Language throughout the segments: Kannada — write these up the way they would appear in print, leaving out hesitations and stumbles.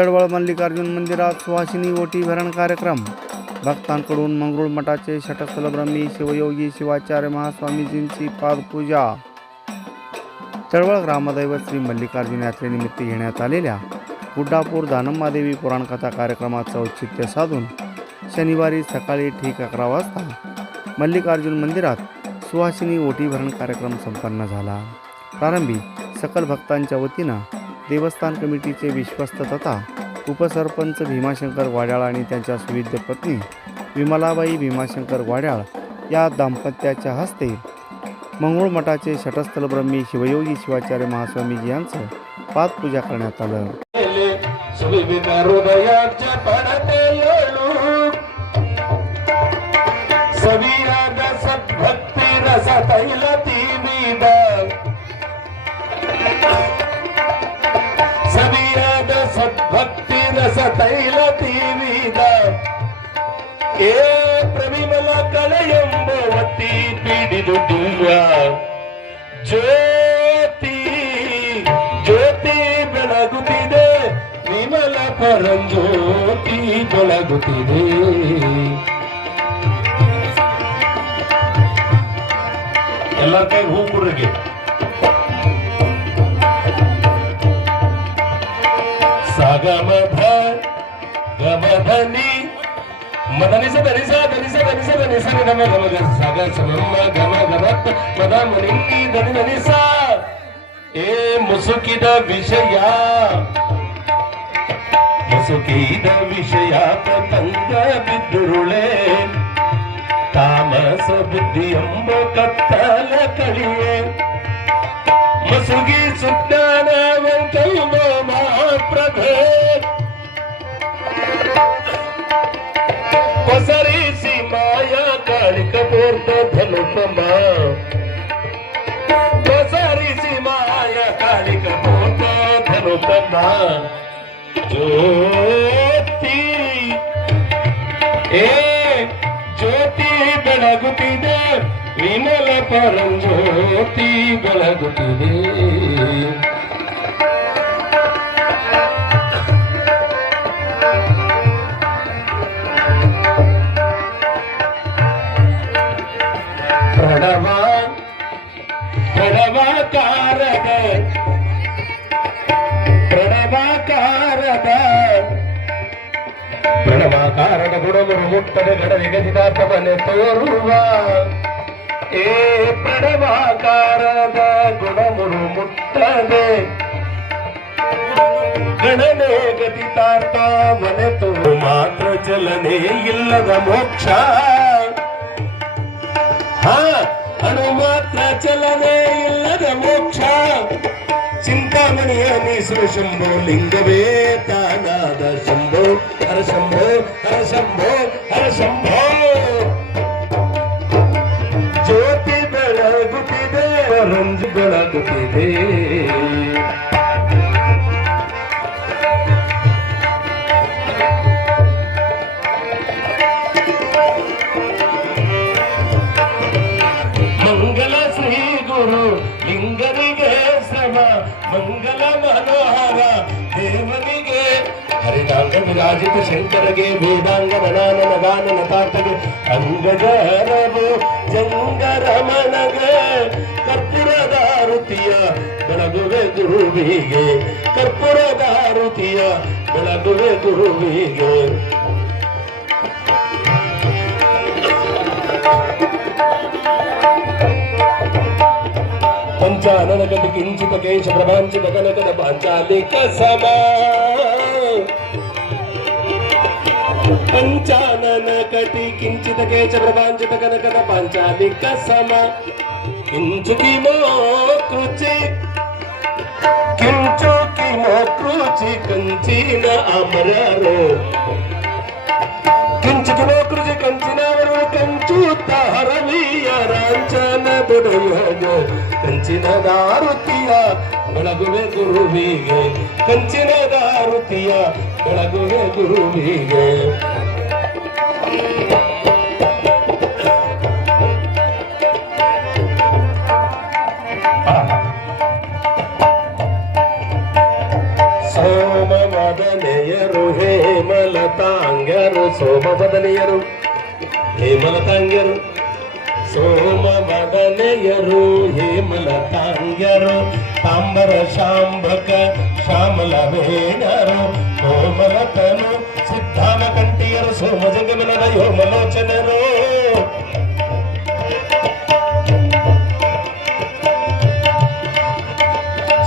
चळवळ मल्लिकार्जुन मंदिरात सुहासिनी ओटी भरण कार्यक्रम. भक्तांकडून मंगरुळ मठाचे षटस्थल ब्रह्मी शिवयोगी शिवाचार्य महास्वामीजींची पादपूजा. चळवळ ग्रामदैवत श्री मल्लिकार्जुन यात्रेनिमित्त घेण्यात आलेल्या गुड्डापूर दानम्मादेवी पुराणकथा कार्यक्रमाचं औचित्य साधून शनिवारी सकाळी ठीक 11 वाजता मल्लिकार्जुन मंदिरात सुहासिनी ओटी भरण कार्यक्रम संपन्न झाला. प्रारंभी सकल भक्तांच्या वतीनं देवस्थान कमिटीचे विश्वस्त तथा उपसरपंच भीमाशंकर वाड्याळ आणि त्यांच्या सुविद्य पत्नी विमलाबाई भीमाशंकर वाड्याळ या दाम्पत्याच्या हस्ते मंगरुळ मठाचे षटस्थल ब्रह्मी शिवयोगी शिवाचार्य महास्वामीजी यांचं पादपूजा करण्यात आलं. ಪ್ರವಿಮಲ ಕಳೆಯಂಬವತಿ ಪೀಡಿದು ಜ್ಯೋತಿ ಜ್ಯೋತಿ ಬೆಳಗುತ್ತಿದೆ ವಿಮಲ ಪರಂಜ್ಯೋತಿ ಬೆಳಗುತ್ತಿದೆ. ಎಲ್ಲರ ಕೈ ಹೂ ಕುರ್ರಿಗೆ ಸಾಗಮಧ ಗಮಧನಿ ಮದನಿಸ ಧನಿಸ ಧನಿಸ ಧನಿಸ ಧನಿಸ ಗಮ ಗಮ ಸಾಗ ಸಮಮ್ಮ ಗಮ ಗಮತ್ ಮದ ಮನಿಂಗಿ ಧನಿ ಧನಿಸ. ಏ ಮುಸುಕಿದ ವಿಷಯ ಮುಸುಕಿದ ವಿಷಯ ತಂಗ ಬಿದ್ದುರುಳೆ ತಾಮಸ ಬುದ್ಧಿ ಎಂಬ ಕತ್ತಲ ಕಳಿಯೇ ಮಸುಗಿ ಸುಜ್ಞಾನವಂತಲ್ವ ಮಹಾಪ್ರಭೆ ಪಸರಿಸಿ ಮಾಯಾ ಕಾಳಿಕ ಪೂರ್ತ ಧನುಪಮ ಪಸರಿಸಿ ಮಾಯಾ ಕಾಳಿಕ ಪೂರ್ತ ಧನುಪಮ ಜ್ಯೋತಿ ಏ ಜ್ಯೋತಿ ಬೆಳಗುತ್ತಿದೆ ವಿಮಲ ಪರಂಜ್ಯೋತಿ ಬೆಳಗುತ್ತಿದೆ. ಪ್ರಣವಾಕಾರದ ಗುಣಮುರು ಮುಟ್ಟದ ಗಡಲಿಗೆ ಸಿದ್ಧಾರ್ಥವನ್ನೇ ತೋರುವ. ಏ ಪ್ರಣವಾಕಾರದ ಗುಣಮುರು ಮುಟ್ಟದೆ ಗಣನೆ ಗತಿತಾರ್ಥವನೆ ತೋರು ಮಾತ್ರ ಚಲನೆ ಇಲ್ಲದ ಮೋಕ್ಷ. ಅಣು ಮಾತ್ರ ಚಲನೆ ಇಲ್ಲದ ಮೋಕ್ಷ. ಚಿಂತಾಮಣಿಯ ಮೀಸಲು ಶಂಭೋ ಲಿಂಗವೇ ತಾನಾದ ಶಂಭೋ ಹರ ಶಂಭೋ ಹರ ಶಂಭೋ ಹರ ಶಂಭೋ. ಜ್ಯೋತಿ ಬೆಳಗುತ್ತಿದೆ ರಂಜು ಬೆಳಗುತ್ತಿದೆ. ಮಂಗಲ ಶ್ರೀ ಗುರು ಲಿಂಗನಿಗೆ ಶ್ರಮ ಮಂಗಲ ಮನೋಹರ ದೇವನಿಗೆ ಹರಿದಾಂಗ ವಿರಾಜಿತ ಶಂಕರಗೆ ವೇದಾಂಗ ಮನಾನನ ಗಾನನ ತಾಟಗೆ ಅಂಗಜರವು ಜಂಗರಮಣಗೆ ಕರ್ಪೂರದಾರುತಿಯ ಬೆಳಗುವೆ ಗುರುವಿಗೆ ಕರ್ಪೂರದಾರುತಿಯ ಬೆಳಗುವೆ ಗುರುವಿಗೆ. ಪಂಚಾನನ ಗತಿ ಕಿಂಚಿತ ಕೇಶ ಪ್ರಭಾಂಚಿತ ಕನಕದ ಪಾಂಚಾಲಿಕ ಸಮ ಪಂಚಾನನ ಕಟಿ ಕಿಂಚಿತ ಕೇಶ ಪ್ರಭಾಂಚಿತ ಕನಕದ ಪಾಂಚಾಲಿಕ ಸಮ. ಕಿಂಚು ಕಿಮೋ ಕೃಚಿ ಕಿಂಚು ಕಿಮೋ ಕೃಚಿ ಕಂಚಿನ ಅಮರರು ಕಿಂಚು ಕಿಮೋ ಕೃಚಿ ಕಂಚಿನವರು ಕಂಚು ಹರವಿಯ ರಾಂಚನ ದೊಡೆಯೋಗ ಕಂಚಿನ ದಾರುತಿಯ ಬೆಳಗುವೆ ಗುರುವಿಗೆ ಕಂಚಿನ ದಾರುತಿಯ ಬೆಳಗುವೆ ಗುರುವಿಗೆ. ಸೋಮವಾರ ಸೋಮವಾದನೆಯರು ಹೇಮಲತಾಂಗ್ಯರು ಸೋಮವದನೆಯರು ಹೇಮಲತಾಂಗ್ಯರು ಸೋಮವದನೆಯರು ಹೇಮಲತಾಂಗ್ಯರು ತಾಂಬರ ಶಾಂಭಕ ಶ್ಯಾಮಲ ವೇಣರು ಕೋಮಲತನು ಸಿದ್ಧಾನ ಕಂಠಿಯರು ಸೋಮ ಜಗಮನರ ಯೋಮಲೋಚನರು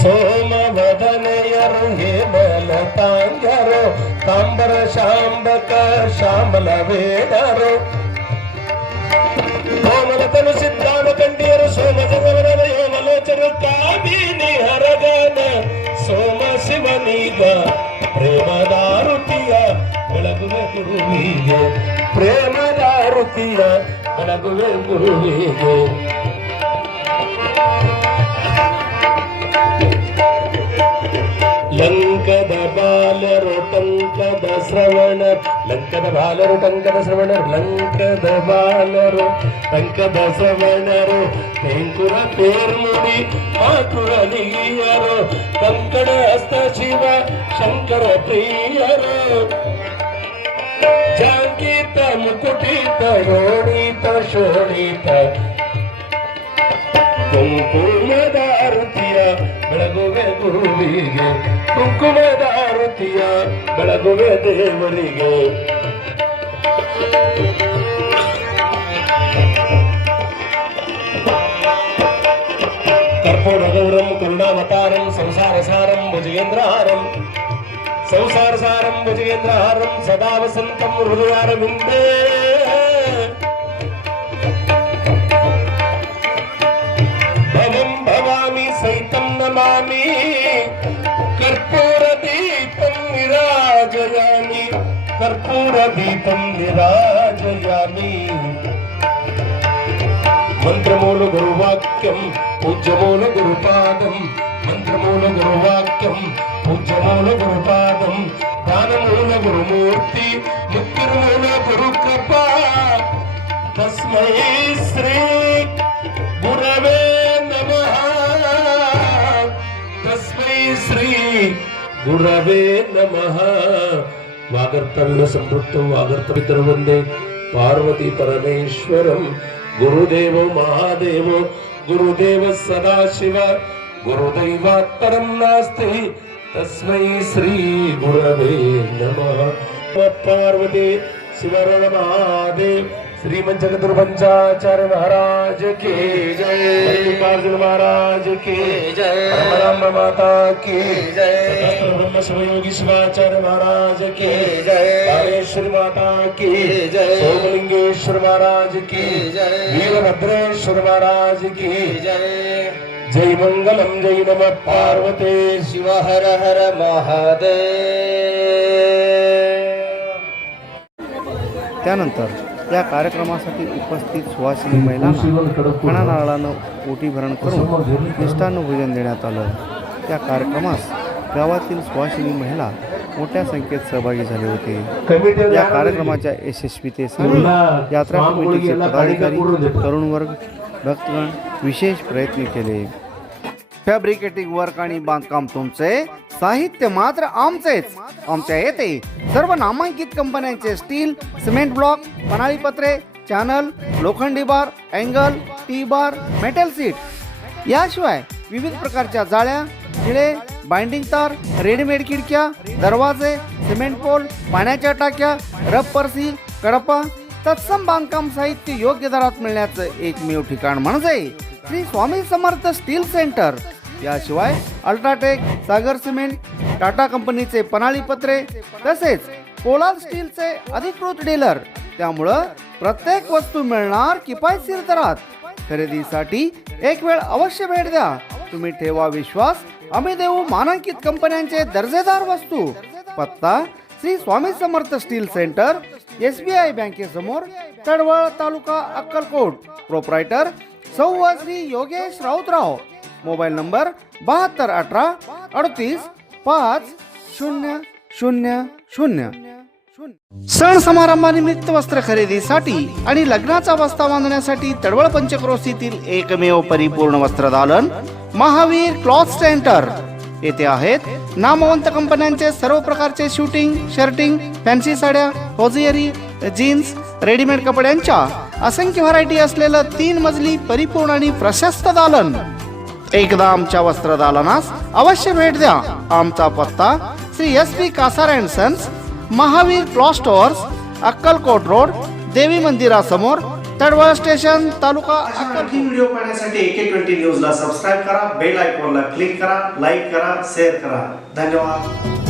ಸೋಮವದನೆಯರು ಹೇಮಲತಾಂಗ್ಯರು ತಾಂಬರ ಶಾಂಬಕ ಶ್ಯಾಮಲ ವೇಣರು ಕೋಮಲತನು ಸಿದ್ಧಾನ ಕಂಠಿಯರು ಸೋಮ ಜಗಮನರ ಯೋಮಲೋಚನ ಕಾಮಿನಿ ಹರಗನ ಸೋಮ ಶಿವನೀಗ ಪ್ರೇಮದಾರುತಿಯ ಬೆಳಗುವೆ ಗುರುವಿಗೆ ಪ್ರೇಮದಾರುತಿಯ ಬೆಳಗುವೆ ಗುರುವಿಗೆ ಲಂಕದ ಬಾಲರು ಟಂಕದ ಶ್ರವಣ ಲಂಕದ ಬಾಲರು ಟಂಕದ ಶ್ರವಣರು ಲಂಕದ ಬಾಲರು ಟಂಕದ ಶ್ರವಣರು ತೆಂಕುರ ತೇರ್ಮುಡಿ ಮಾತುರ ನಿಗಿಯರು ಕಂಕಣ ಹಸ್ತ ಶಿವ ಶಂಕರ ಪ್ರಿಯರು ಜಾಂಕಿತ ಮುಕುಟಿತ ರೋಣಿತ ಶೋಣಿತ ಕುಂಕುಮದ ಆರತಿಯ ಬೆಳಗುವೆ ಗುರುವಿಗೆ ಕುಂಕುಮದ ಆರತಿಯ ಬೆಳಗುವೆ ದೇವರಿಗೆ ಕರ್ಪೂರ ಗೌರಂ ಕರುಣಾವತಾರಂ ಸಂಸಾರ ಸಾರಂ ಭುಜಗೇಂದ್ರಹಾರಂ ಸಂಸಾರ ಸಾರಂ ಭುಜಗೇಂದ್ರಹಾರಂ ಸದಾ ವಸಂತಂ ಹೃದಯಾರವಿಂದೇ ಸೈತಂ ನಮಾಮಿ ಕರ್ಪೂರ ದೀಪಂ ನಿರಾಜಯಾಮಿ ಕರ್ಪೂರ ದೀಪಂ ನಿರಾಜಯಾಮಿ ಮಂತ್ರಮೂಲ ಗುರುವಾಕ್ಯಂ ಪೂಜ್ಯಮೂಲ ಗುರುಪಾದಂ ಮಂತ್ರಮೂಲ ಗುರುವಾಕ್ಯಂ ಪೂಜ್ಯಮೂಲ ಗುರುಪಾದಂ ದಾನಮೂಲ ಗುರುಮೂರ್ತಿ ಮುಕ್ತಿರ್ಮೂಲ ಗುರುಕೃಪಾ ತಸ್ಮೈ ಶ್ರೀ ಗುರವೇ ನಮಃ ತಸ್ಮೈ ಶ್ರೀ ಗುರವೇ ನಮಃ ವಾಗರ್ತವ್ಯ ಸಂಪೃಕ್ತಂ ವಾಗರ್ತವಿತರ ವಂದೇ ಪಾರ್ವತಿ ಪರಮೇಶ್ವರಂ ಗುರುದೇವೋ ಮಹಾದೇವೋ ಗುರುದೇವ ಸದಾಶಿವ ಗುರುದೈವಾತ್ತರಂ ನಾಸ್ತಿ ತಸ್ಮೈ ಶ್ರೀ ಗುರವೇ ನಮಃ ಪಾರ್ವತಿ ಶಿವರ महादेव श्रीमंत चतुर्पंचाचार्य महाराज की जय मल्लिकार्जुन महाराज की जय ब्रह्म माता की जय ब्रह्म शिवयोगी शिवाचार्य महाराज की जय तारेश्वरी माता की जय सोमलिंगेश्वर महाराज की जय वीरभद्रेश्वर महाराज की जय जय मंगलम जय नमः पार्वते शिव हर हर महादेव। त्यानंतर या कार्यक्रमासाठी उपस्थित सुवासिनी महिलांना खणा नारळानं ओटी भरण करून मिष्टान्न भोजन देण्यात आलं। या कार्यक्रमास गावातील सुवासिनी महिला मोठ्या संख्येत सहभागी झाले होते। या कार्यक्रमाच्या यशस्वीतेसाठी यात्रा कमिटीचे पदाधिकारी तरुण वर्ग भक्तगण विशेष प्रयत्न केले। फॅब्रिकेटिंग वर्क आणि बांधकाम तुमचे, साहित्य मात्र आमचेच। आमच्या येथे सर्व नामांकित कंपन्यांचे स्टील, सिमेंट ब्लॉक, पन्हाळी पत्रे, चॅनल, लोखंडी bar, angle, T bar, metal sheet याशिवाय विविध प्रकारच्या जाळ्या, खिळे, बाइंडिंग तार, रेडीमेड खिडक्या, दरवाजे, सिमेंट पोल, पाण्याच्या टाक्या, रबर सील, कडपा तत्सम बांधकाम साहित्य योग्य दरात मिळण्याचं एकमेव ठिकाण म्हणजे श्री स्वामी समर्थ स्टील सेंटर। याशिवाय अल्ट्राटेक, सागर सिमेंट, टाटा कंपनीचे पन्हाळी पत्रे तसेच पोलाद स्टीलचे अधिकृत डीलर। त्यामुळे प्रत्येक वस्तू मिळणार किफायतशीर दरात। खरेदीसाठी एक वेळ अवश्य भेट द्या। तुम्ही ठेवा विश्वास, आम्ही देऊ मानांकित कंपन्यांचे दर्जेदार वस्तू। पत्ता Shri Swami Samarth steel centre, SBI बँकेसमोर, तडवळ, तालुका अक्कलकोट। प्रोप्रायटर सौ श्री योगेश राऊतराव। Mobile number 7218-38-5000। सण समारंभानिमित्त वस्त्र खरेदीसाठी आणि लग्नाचा बस्ता बांधण्यासाठी तडवळ पंचक्रोशीतील एकमेव परिपूर्ण वस्त्रदालन महावीर क्लॉथ सेंटर। येथे आहेत नामवंत कंपन्यांचे सर्व प्रकारचे शूटिंग, शर्टिंग, फॅन्सी साड्या, होजियरी, जीन्स, रेडीमेड कपड्यांच्या असंख्य व्हरायटी असलेलं 3 मजली परिपूर्ण आणि प्रशस्त दालन. एकदा आमच्या वस्त्रदालनास अवश्य भेट द्या. आमचा पत्ता Shri SP Kasar and sons, Mahavir cloth stores, Akkalkot road, देवी मंदिरासमोर, तडवळ स्टेशन, तालुका अक्कलकोट. व्हिडिओ पाहण्यासाठी AK20 न्यूजला सबस्क्राईब करा, बेल आयकॉनला क्लिक करा, लाईक करा, शेअर करा. धन्यवाद.